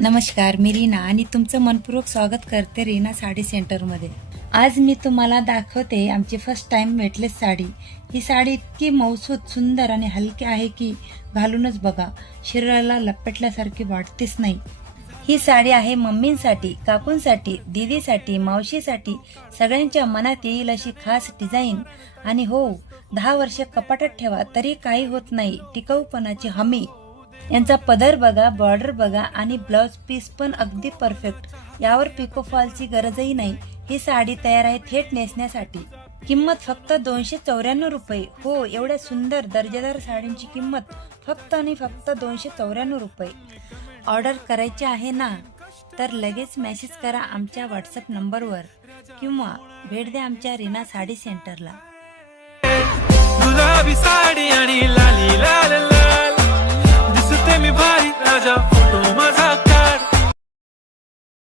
नमस्कार, मी रीना आणि तुमचं मनपूर्वक स्वागत करते रीना साडी सेंटरमध्ये. आज मी तुम्हाला दाखवते आमची फर्स्ट टाइम वेटलेस साडी. ही साडी इतकी मौसूद, सुंदर आणि हलकी आहे की घालूनच बघा, शरीराला लपेटल्यासारखी वाटतेच नाही. ही साडी आहे मम्मींसाठी, काकूंसाठी, दीदीसाठी, मावशीसाठी, सगळ्यांच्या मनात येईल अशी खास डिझाईन. आणि हो, 10 वर्ष कपाटात ठेवा तरी काही होत नाही, टिकाऊपणाची हमी. यांचा पदर बघा, बॉर्डर बघा आणि ब्लाउज पीस पण अगदी परफेक्ट. यावर पिकोफॉलची गरजही नाही. ही साडी तयार आहे थेट नेसण्यासाठी. किंमत फक्त 294 रुपये. हो, एवढ्या सुंदर दर्जेदार साडींची किंमत फक्त आणि फक्त 294 रुपये. ऑर्डर करायची आहे ना, तर लगेच मेसेज करा आमच्या व्हॉट्सअप नंबरवर किंवा भेट द्या आमच्या रीना साडी सेंटरला. गुलाबी साडी आणि लाली लाल लाल दिसते मी भारी राजा फोटो माझा